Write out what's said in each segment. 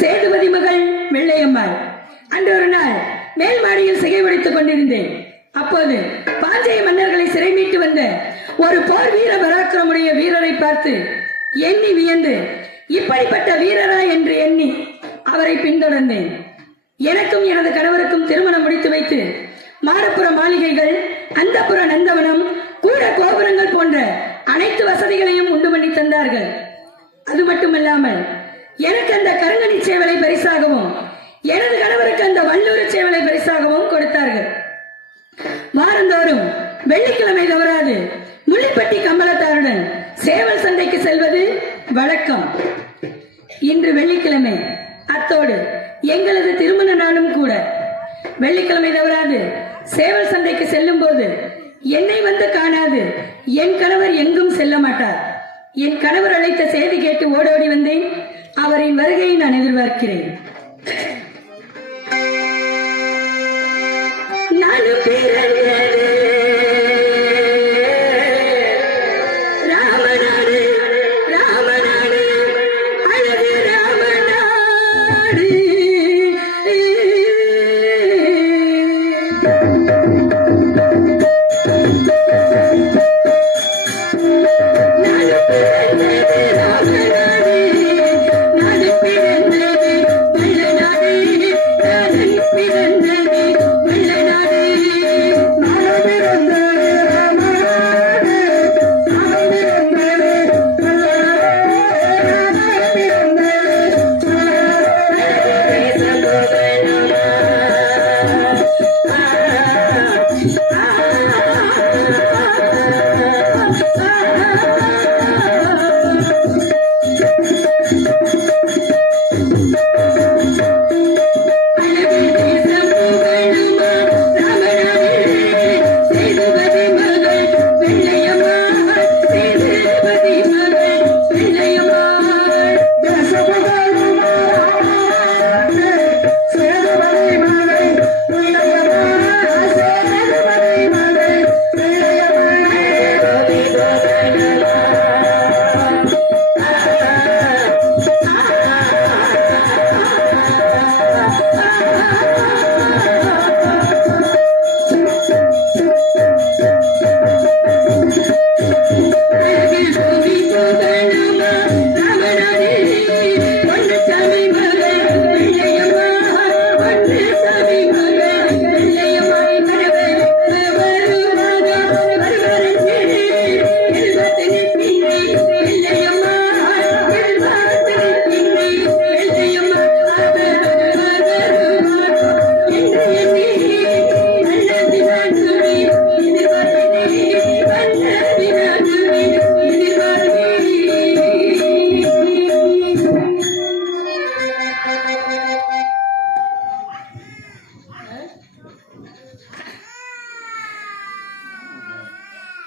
சேதுபதி மகள் வெள்ளையம்மாள். அன்று ஒரு நாள் மேல் மாடியில் சிகை உடைத்துக் கொண்டிருந்தேன். அப்போது பாஞ்சை மன்னர்களை சிறை மீட்டு வந்த ஒரு போர் வீர பராக்கிரமுடைய வீரரை பார்த்து எண்ணி வியந்து இப்படிப்பட்ட வீரரா என்று எண்ணி அவரை பின்தொடர்ந்தேன். எனக்கும் எனது கணவருக்கும் திருமணம் முடித்து வைத்து மாடப்புற மாளிகைகள், அந்தப்புற நந்தவனம், கூட கோபுரங்கள் போன்ற அனைத்து வசதிகளையும் உண்டு பண்ணி தந்தார்கள். அது மட்டுமல்லாமல் எனக்கு அந்த கருங்கணி சேவலை பரிசாகவும் எனது கணவருக்கு அந்த வல்லூர் சேவலை பரிசாகவும் கொடுத்தார்கள். வாரந்தோறும் வெள்ளிக்கிழமை தவறாது முள்ளிப்பட்டி கம்பளத்தாருடன் சேவல் சந்தைக்கு செல்வது வழக்கம். இன்று வெள்ளிக்கிழமை, அத்தோடு எங்களது திருமண நாளும் கூட. வெள்ளிக்கிழமை தவறாது சேவல் சந்தைக்கு செல்லும் போது என்னை வந்து காணாது என் கணவர் எங்கும் செல்ல மாட்டார். என் கணவர் அழைத்த செய்தி கேட்டு ஓடோடி வந்தேன். அவரின் வருகையை நான் எதிர்பார்க்கிறேன்.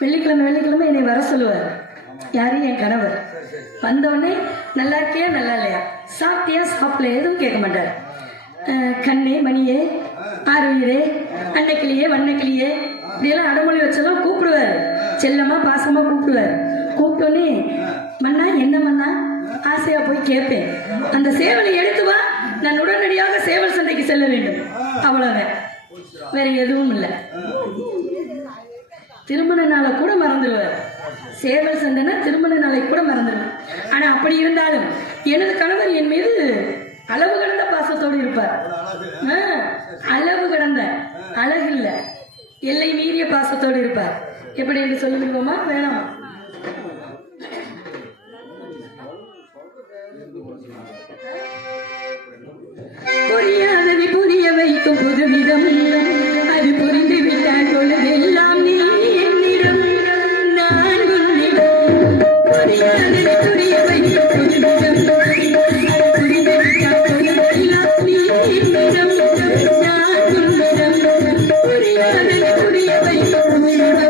வெள்ளிக்கிழமை என்னை வர சொல்லுவார். யாரு? என் கணவர். வந்தோடனே நல்லா இருக்கியா, நல்லா இல்லையா, சாப்பிட்டியா, சாப்பிடல, எதுவும் கேட்க மாட்டார். கண்ணே, மணியே, ஆறுயிரே, அன்னைக்கிளியே, வண்ணக்கிளியே, இப்படியெல்லாம் அடமொழி வச்செல்லாம் கூப்பிடுவார். செல்லமா பாசமா கூப்பிடுவார். கூப்பிட்டோன்னே மன்னா என்ன மன்னா ஆசையா போய் கேட்பேன். அந்த சேவலை எடுத்து வா, நான் உடனடியாக சேவல் சந்தைக்கு செல்ல வேண்டும். அவ்வளவுதான், வேற எதுவும் இல்லை. திருமண நாளை கூட மறந்துடுவார். சேவல் சண்டைனா திருமண நாளை கூட மறந்துடுவார். ஆனா அப்படி இருந்தாலும் எனது கணவர் என் மீது அளவு கடந்த பாசத்தோடு இருப்பார். அளவு கடந்த, அழகில்ல, எல்லை மீறிய பாசத்தோடு இருப்பார். எப்படி என்று சொல்லி விடுவோமா? வேணாம். புரியாததை புரிய வைக்கும் புதுவிதம், அது புரிந்து விட்டால் பொழுதெல்லாம் நீ என்னிடம், நான் உன்னிடம். புரியாததை புரிய வைக்கும் புதுவிதம், அது புரிந்து விட்டால் பொழுதெல்லாம் நீ என்னிடம், நான் உன்னிடம். புரியாததை புரிய வைக்கும் புதுவிதம்.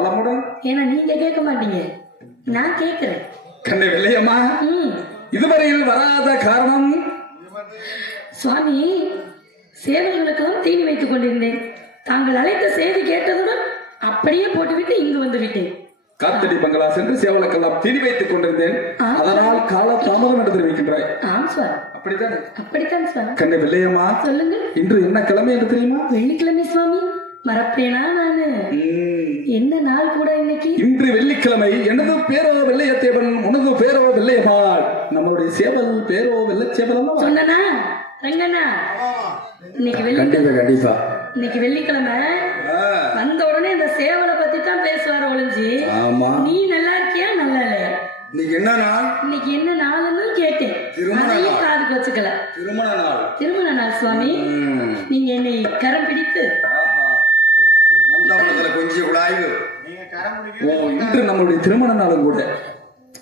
நலமுடன். ஏன்னா நீங்க கேட்க மாட்டீங்க, நான் கேட்கிறேன். கண்ணே வெள்ளையம்மா, இதுவரையில் வராத காரணம்? சுவாமி, சேவல்களுக்கெல்லாம் தீனி வைத்துக் கொண்டிருந்தேன். தாங்கள் அழைத்த செய்தி கேட்டதுடன் அப்படியே போட்டுவிட்டு இங்கு வந்து விட்டேன். காத்தடி பங்களா சென்று சேவலுக்கெல்லாம் தீனி வைத்துக் கொண்டிருந்தேன். அதனால் கால தாமதம் என்று தெரிவிக்கின்றாய். ஆம் சுவாமி. அப்படித்தான்? அப்படித்தான் சுவாமி. கண்ணே வெள்ளையம்மா, சொல்லுங்க. இன்று என்ன கிழமை என்று தெரியுமா? வெள்ளிக்கிழமை சுவாமி. மறப்பேனா நானு? என்ன நாள் கூட இன்னைக்கு? இன்று வெள்ளிக்கிழமை. எனது பேரோ வெள்ளையத்தேவன், உனது பேரோ வெள்ளையம்மாள். நம்மளுடைய சேவல் பேரோ வெள்ளச்சேவல் சொன்னா ரங்கண்ணா. இன்னைக்கு கண்டிப்பா இன்னைக்கு வெள்ளிக்கிழமை. வந்த உடனே இந்த சேவலை பத்தி தான் பேசுவார ஒளிஞ்சு. நீ நல்லா இருக்கியா? நல்லா இல்ல. இன்னைக்கு என்ன நாள்? இன்னைக்கு என்ன நாள்னு கேட்டேன். அதையும் காதுக்கு வச்சுக்கல. திருமண நாள் சுவாமி. நீங்க என்னை கரம் பிடித்து இன்று நம்முடைய திருமண நாளும் கூட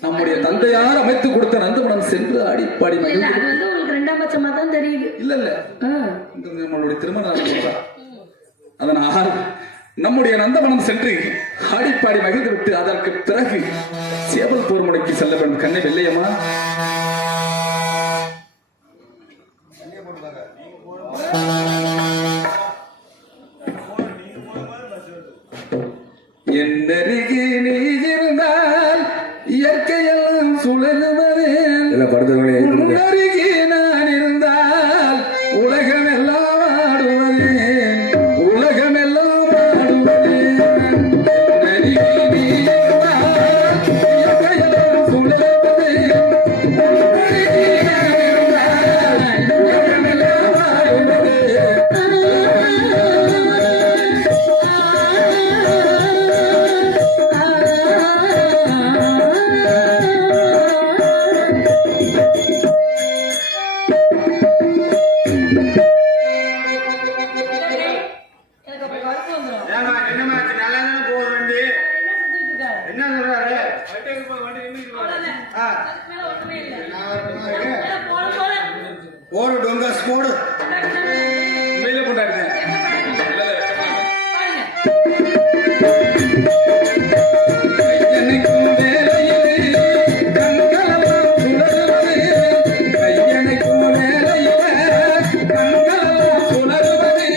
நம்முடைய தந்தையார் அமைத்து கொடுத்த நந்தவனம் சென்று அடிப்பாடி அது வந்து உங்களுக்கு ரெண்டாம் பட்சமா தான் தெரியுது. இல்ல நம்மளுடைய திருமண நாள். அதனால் நம்முடைய நந்தவனம் சென்று ஆடிப்பாடி மகிழ்ந்து விட்டு அதற்கு பிறகு சேவல் போர் முனைக்கு செல்ல வேண்டும். கண்ணை வெள்ளையம்மா, என்னருகே நீ இருந்தால் இயற்கையெல்லாம் சுழலுவதே. உன்னருகே நான் இருந்தால் உலகமெல்லாம் ஆடுவதே. உலகமெல்லாம் ஆடுவதே. என்னருகே நீ இருந்தால் இயற்கையெல்லாம் சுழலுவதே. உன்னருகே நான் இருந்தால் உலகமெல்லாம் ஆடுவதே. ஒரு டொங்கஸ் போடு உண்மையிலே கொண்டாடுறேன். கையணைக்கும் வேலையிலே கண்களெல்லாம் சுழலுவதே. கையணைக்கும் வேலையிலே கண்களெல்லாம் சுழலுவதே.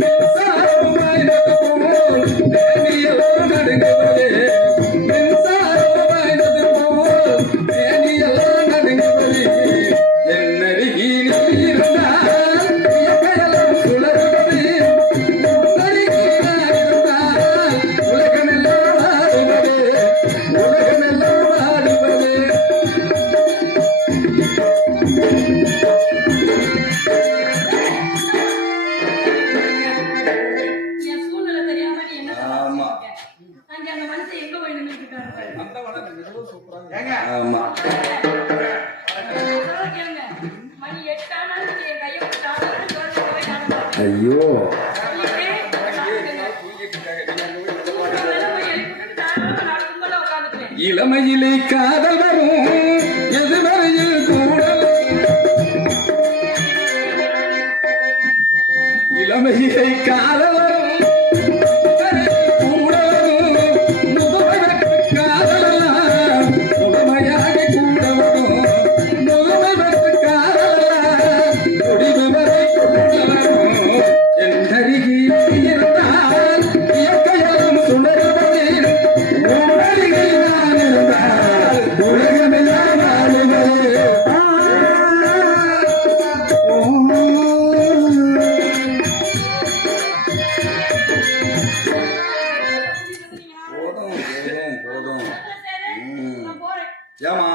மின்சாரம் வாய்ந்தது போல் தேனியெல்லாம் நடுங்குவதே. மின்சாரம் வாய்ந்தது போல் தேனியெல்லாம் நடுங்குவதே. என்னருகில் இருந்தால் இயற்கையெல்லாம் சுழலுவதே. உன்னருகில் நான் இருந்தால் உலகமெல்லாம் ஆடுவதே. உலகமெல்லாம் ஆடுவதே. என் சூழ்நிலை தெரியாம நீ என்ன ஆமா. அங்க அந்த மனுஷன் எங்க போய் நின்னுட்டு இருக்காரு? அந்த வளம் மிகவும் சூப்பரா ஏங்க ஆமா. கேளுங்க. மணி 8 ஆனாலும் நீங்க என் கையை பிடிச்சு ஆடுறேன்னு சொல்லிட்டு போய் ஆடுங்க. ஐயோ, சொல்லிட்டு இளமையிலே காதல் வரும் எதுவரையில் கூட. இளமையிலே காதல் வரும் கூட வரும். முதுமைக்கு காதலெல்லாம் முழுமையாக கூட வரும். முழுமைக்கு காதலெல்லாம் முடிவு வரை கூட வரும். என்னருகில் இருந்தால் இயற்கையெல்லாம் சுழலுவதே. உன்னருகில் நான் இருந்தால் உலகமெல்லாம் ஆடுவதே. போதும். நான் போறேன். ஏமா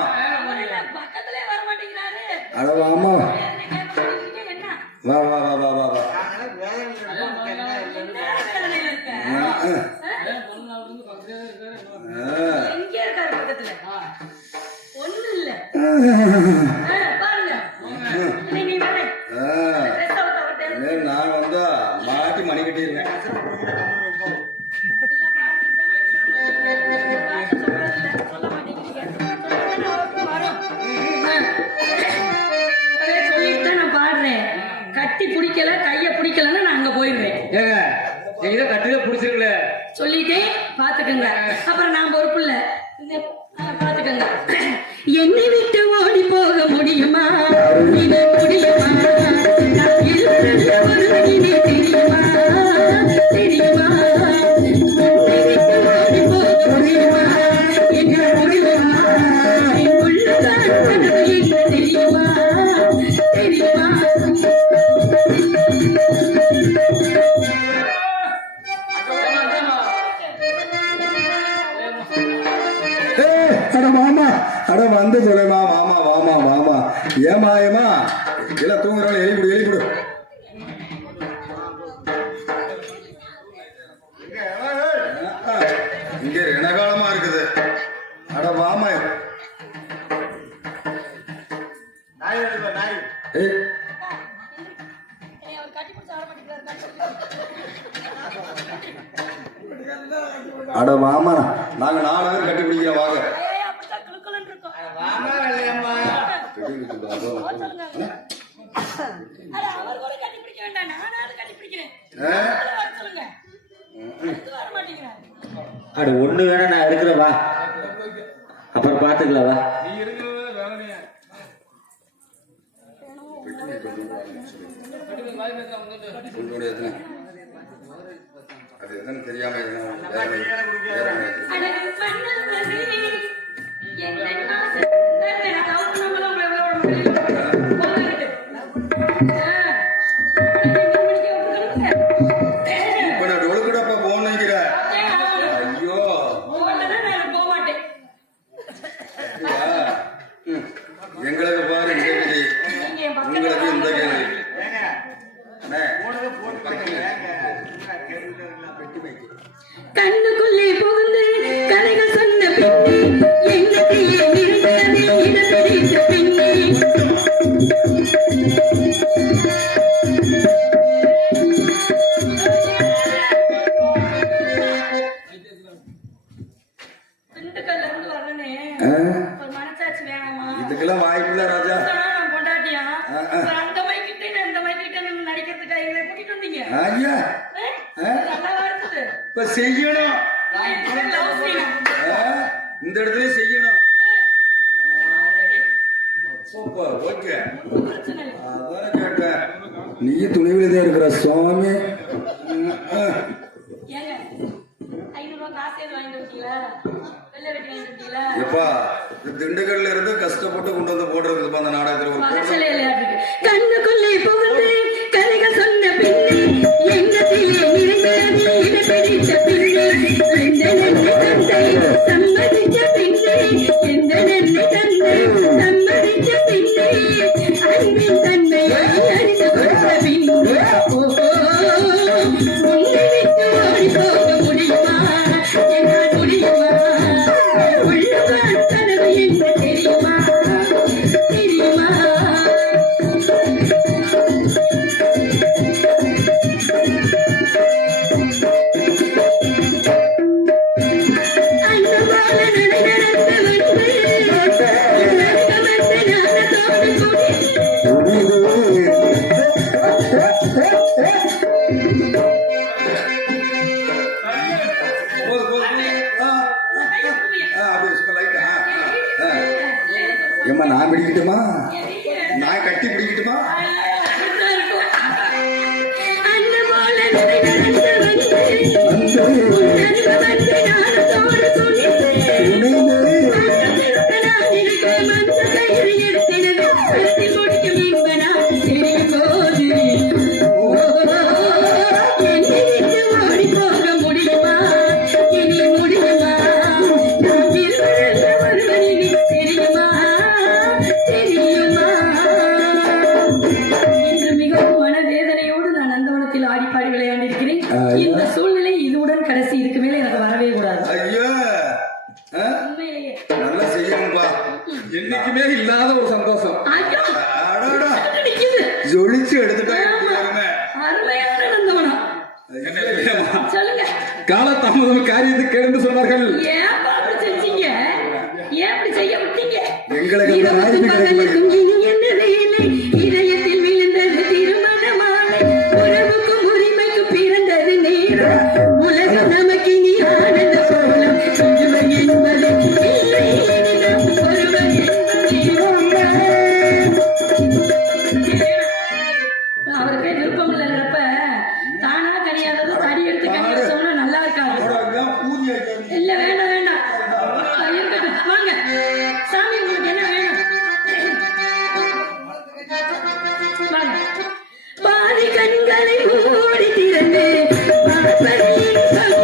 பக்கத்திலே வர மாட்டேங்கிறாரு. அடவாமா, என்ன வா வா வா வா வா வா. வேதனையில இருக்க? எங்கே இருக்காரு பக்கத்துல? ஒண்ணு இல்ல. பாருங்க. நீ வரே. நான் வந்தா மாட்டி மணி கட்டிடுவேன். சொல்லிட்டு நான் பாடுறேன். கட்டி பிடிக்கல, கைய பிடிக்கலன்னா நான் அங்க போயிடுவேன். ஏங்க எங்க கட்டில புடிச்சிருக்கல சொல்லிட்டேன். பாத்துக்கங்க. அப்புறம் நான் பொறுப்பு இல்ல, பாத்துக்கங்க. என்னை விட்டு ஓடி போக முடியுமா? இனி முடியுமா? நான் இருக்கிற ஒருவனிலே தெரியுமா? தெரியுமா? என்னை விட்டு ஓடி போக முடியுமா? என்ன முடியுமா? என் உள்ளதான் கனவு என்ன தெரியுமா? தெரியுமா? அட மாமா, அட வந்து சொல்லுமா மாமா, மாமா மாமா, ஏமா ஏமா இல்ல தூங்குறவங்க எழுப்பிடு எழுப்பிடு. இங்க ரணகாலமா இருக்குது. அட மாமா ஏய் அட மாமா, நாங்க 4 பேர் கட்டி பிடிக்கிறோம் வாங்க. அட ஒண்ணு வேணா நான் இருக்கிறேன் வா, அப்புறம் பாத்துக்கலாம் வா. அது எதுன்னு தெரியாம இப்ப நான் டொழுக்குடப்பா போனிக்கிற. ஐயோ எங்களுக்கு பாரு இந்த கேள்வி, உங்களுக்கு இந்த கேள்வி. கண்ணுக்குள்ளே புகுந்து கதைகள் சொன்ன பின்னே எண்ணத்தையே நிறுத்ததில் இடத்தடித்த பின்னே திண்டுக்கல்ல இருந்து வரனே ஒரு மனசாட்சி வேணாமா? இதுக்கெல்லாம் வாய்ப்பில்ல ராஜா. நான் பொண்டாட்டியா? அந்த மைக்கிட்ட இந்த மைக்கிட்ட நடிக்கிறதுக்கு இவங்களை கூட்டிட்டு வந்தீங்க. ஐயா நல்லா வருது. இப்ப செய்யணும், லவ் செய்யணும். இந்த இடத்துல செய்யணும். ஓகே அதான் கேட்டேன். நீ துணிவில்தான் இருக்கிற சுவாமி. ஏங்க 500 ரூபாய் காசு எதுவும் வாங்கிட்டு இருக்கீங்களா? வெள்ளை வெட்டி வாங்கிட்டு இருக்கீங்களா? எப்பா திண்டுக்கல்ல இருந்து கஷ்டப்பட்டு கொண்டு வந்து போடுறதுக்கு அந்த நாடகத்துல ஒரு மனசுல விளையாடுறீங்க. கண்ணுக்குள்ளே புகுந்து கதைகள் சொன்ன பின்னே எண்ணத்திலே நிறைந்தது இடப்பிடித்த பின்னே எந்த நன்மை தந்தை சம்மதித்த பின்னே எந்த நன்மை தந்தை சம்மதித்த பின்னே அன்பின் தன்மையை அறிந்து கொண்ட பின்னே ஓஹோ உன்னை விட்டு ஓடி போக முடியுமா? என்னால் முடியுமா? உள்ளவன் கனவு என்ன தெரியுமா? தெரியுமா? அந்த போல நடந்து ஏம்மா நான் பிடிக்கட்டுமா? நான் கட்டி பிடிக்கட்டுமா? அந்த போல நடந்து ஆடிப்பாடி விளையாண்டிருக்கிறேன். இந்த சூழ்நிலை இதுவுடன் கடைசி, இதுக்கு மேல எனக்கு வரவே கூடாது. ஐயா உண்மையிலேயே நல்லா செய்யணும்பா. என்னைக்குமே இல்லாத ஒரு சந்தோஷம். ஐயோ, அடடா நிக்குது. ஜொலிச்சு எடுத்துட்டா. அருமையான நந்தவனம். சொல்லுங்க, காலதாமதம் காரியத்துக்கு என்று சொன்னார்கள். ஏன் அப்படி செஞ்சீங்க? ஏன் அப்படி செய்ய விட்டீங்க? எங்களுக்கு அந்த இரவுக்கும் வாய்ப்பு பகலுக்கும் கிடைக்கல. இனி என்ன வேலை? இதயத்தில் விழுந்தது திருமண மாலை. உறவுக்கும் உரிமைக்கும் பிறந்தது நேரம். உலகம் நமக்கு இனி ஆனந்த இல்ல வேண்டாம் வேண்டாம் இருக்கட்டும் வாங்க சாமி உங்களுக்கு என்ன வேணும் வாங்க பாதி கண்களை மூடி திறந்து பார்ப்பது இன்பம்.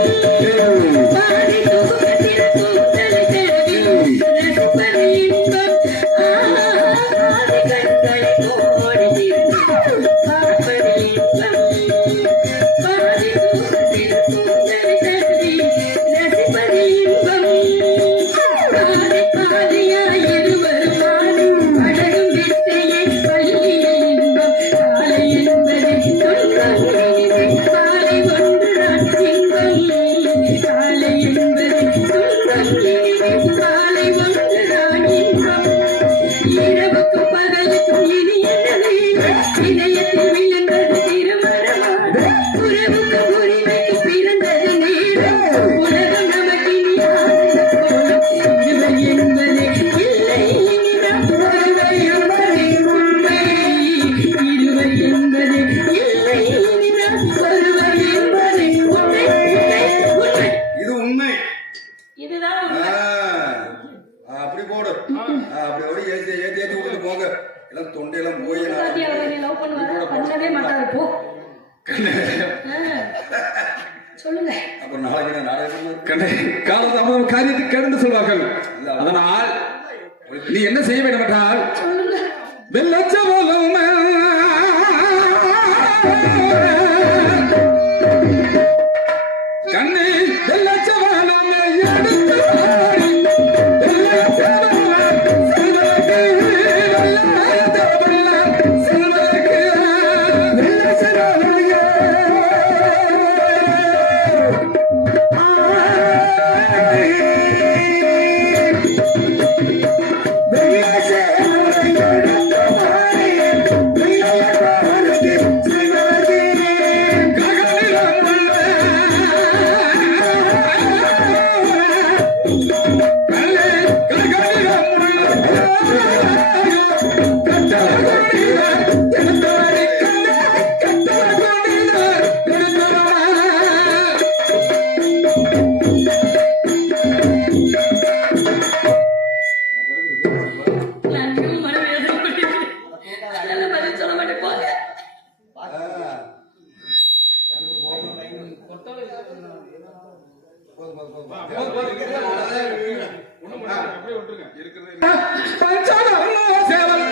பாதி தூக்கத்தில் கூந்தலை தழுவி ரசிப்பது இன்பம். பாதி கண்களை மூடி திறந்து பார்ப்பது இன்பம். பாதி தூக்கத்தில் கூந்தலை தழுவி ரசிப்பது இன்பம். பாதி பாதியாய் இருவரும் ஆடும் அழகும் வித்தையை பள்ளிய இன்பம். காலை என்பது துன்பம் இனிது, காலை ஒன்றுதான் இன்பம். காலை என்பது துன்பம் இனிது, காலை ஒன்றுதான் இன்பம். இரவுக்கும் பகலுக்கும் இனி என்ன வேண்டும்? இதயத்தில் விழுந்தது திருமணமாக. உறவுக்கும் உரிமைக்கும் பிறந்தது நேரம். உலகம் நமக்கினி ஆனந்த கோலம். இருவர் என்பது இல்லை இனிதான் ஒருவர் என்பது உண்மை. இருவர் என்பது இல்லை இனிதான் ஒருவர் என்பது உண்மை. உண்மை இது உண்மை. இதுதான் ஆ, உண்மை. அப்படி போடு. அப்படி ஒரு ஏத்தி ஏத்தி ஏத்தி விட்டு போங்க. எல்லாம் தொண்டையெல்லாம் போய் பாத்தி அவர் என்னை love பண்ணுவாரா? பண்ணவே மாட்டாரு போ. ஆ. சொல்லுங்க அப்புறம் நாளைக்கு நான் நாடகம் கண்ணே காலதாமதம் காரியத்தை கேடு சொல்வார்கள். அதனால் நீ என்ன செய்ய வேண்டும் என்றால் சொல்லுங்க வெள்ளச்சவலம் கண்ணே வெள்ளச்சவலம் எடுத்து வாடி. வெள்ளச்சவலம் செல்வதற்கு வெள்ளச்சவலம் செல்வதற்கு வெள்ளச்சவலம் எனக்கு மனவேதனை கொண்டிருக்கு. அதெல்லாம் பதில் சொல்ல மாட்டேன் போங்க. சேவல்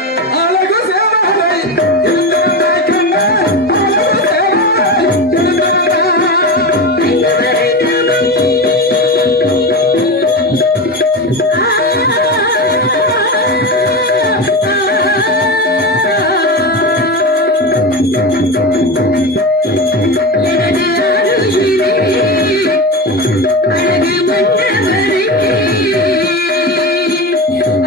அழகு சேவலை எழுந்தவனை கண்ட அழகு சேவலை எனது அருகிலே அழகு மன்னவரே.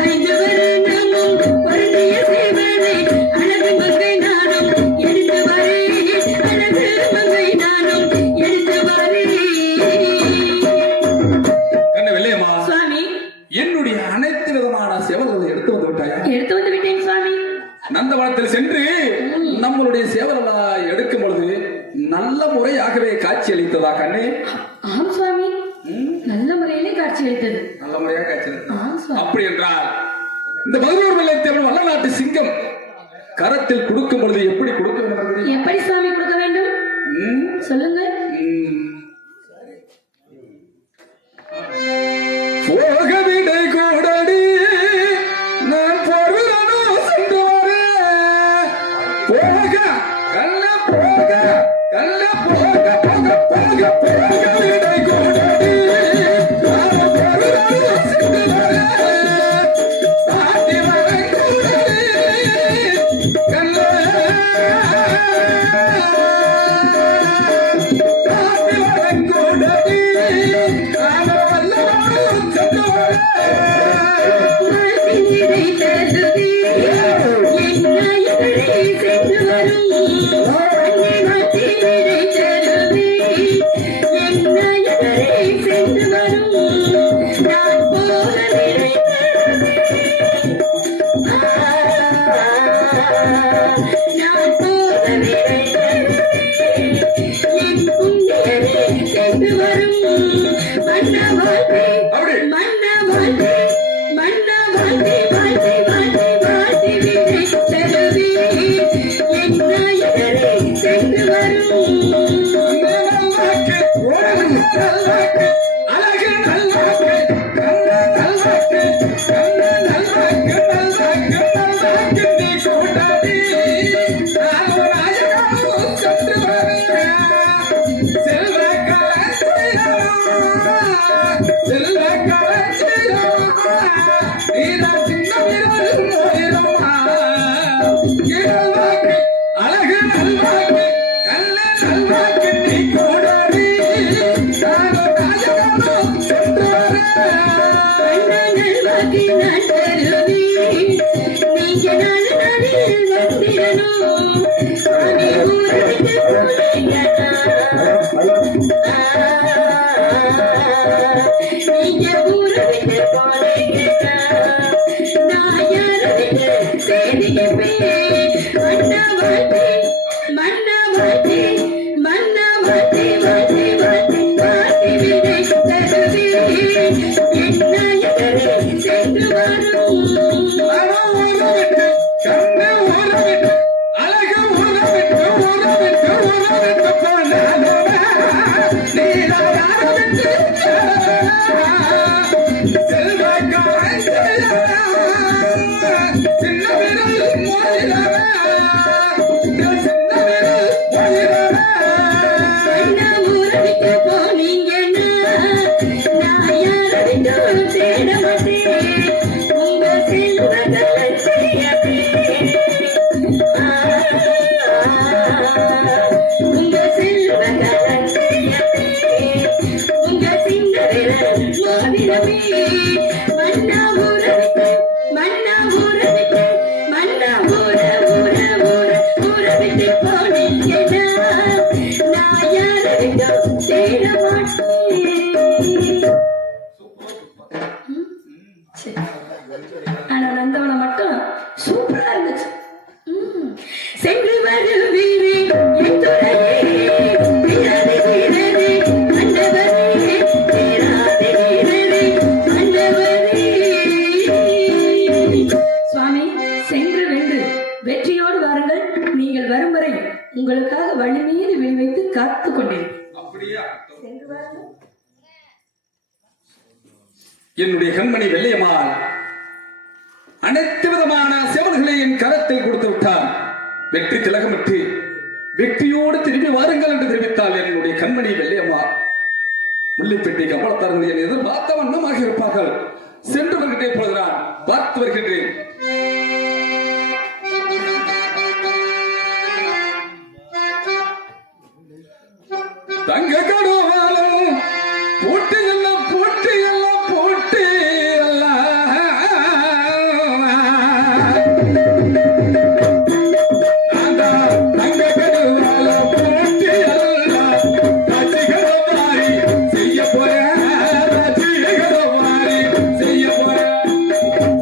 5 வருடமும் பொருந்திய சேவனை அழகு மங்கை நானும் எடுத்து வரேன். அழகு மங்கை நானும் எடுத்து வரேன். கண்ண வெள்ளையம்மா சுவாமி என்னுடைய அனைத்து விதமான சேவல்களை எடுத்து வந்து விட்டாயா? எடுத்து வந்து விட்டேன் சுவாமி. நந்தவனத்தில் சென்று நம்மளுடைய சேவலெல்லாம் எடுக்கும் பொழுது நல்ல முறையாகவே காட்சி அளித்ததா கண்ணே? ஆம் சுவாமி நல்ல முறையிலே காட்சி அளித்தது. நல்ல முறையாக காட்சி அளித்தது. ஆம் சுவாமி. அப்படி என்றால் இந்த 11 வெள்ளைத்தேவன் வல்லநாட்டு சிங்கம் கரத்தில் கொடுக்கும் பொழுது எப்படி கொடுக்க வேண்டும்? எப்படி சுவாமி கொடுக்க வேண்டும் சொல்லுங்க. போக விடை கூடடி நான் போர்விலனோ சென்று வரேன். போக கல்ல போக கல்ல போக போக போக போக விடை கூடடி நான் போர்விலனோ சென்று வரேன். பாட்டி மகன் கூடடி கல்ல பாட்டி செல்ல கலைஞரம்மா நீதான் சின்ன வீரர் மோதிரம்மா இயல்பாக்கு அழகு நல்வாக்கு நல்ல நல்வாக்கு நீ கோடாடி நானும் ராஜகம்பம் சென்று ஆனா நந்தவனம் மட்டும் சூப்பரா இருந்துச்சு. சென்று வரும் வீரே என் துணையே, வீரரே வீரரே மன்னவரே, வீராதி வீரரே மன்னவரே. சுவாமி, சென்று வென்று வெற்றியோடு வாருங்கள். நீங்கள் வரும் வரை உங்களுக்காக வழி மீது விழி வைத்து காத்துக் கொண்டேன். சென்று வாருங்கள். என்னுடைய கண்மணி வெள்ளையம்மாள் அனைத்து விதமான செவல்களை என் கரத்தில் கொடுத்து விட்டார். வெற்றி திலகமிட்டு வெற்றியோடு திரும்பி வாருங்கள் என்று தெரிவித்தால் என்னுடைய கண்மணி வெள்ளையம்மாள் முள்ளிப்பட்டி கமலத்தார்கள் என் எதிர்பார்த்த வண்ணமாக இருப்பார்கள். சென்று வருகின்றே இப்பொழுது நான் பார்த்து வருகின்றேன். தங்க கடுவாலும் போட்டி எல்லாம் போட்டி எல்லாம் போட்டி எல்லாம் தங்க கடுவாலும் போட்டி எல்லாம் ரசிகரமாரி செய்ய போறேன், ரசிகரமாரி செய்ய போறேன்.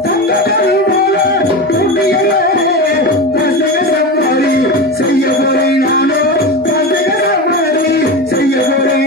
தங்க கடுவாலும் போட்டி எல்லாம் ரசிகரமாரி செய்ய போறேன். நானும் ரசிகரமாரி செய்ய போறேன்.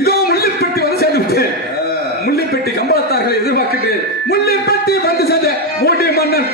இதோ முள்ளிப்பட்டி வந்து சேர்ந்து விட்டேன். முள்ளிப்பட்டி கம்பளத்தார்களை எதிர்பார்க்கின்றேன். முள்ளிப்பட்டி வந்து சேர்ந்த மூடி மன்னன்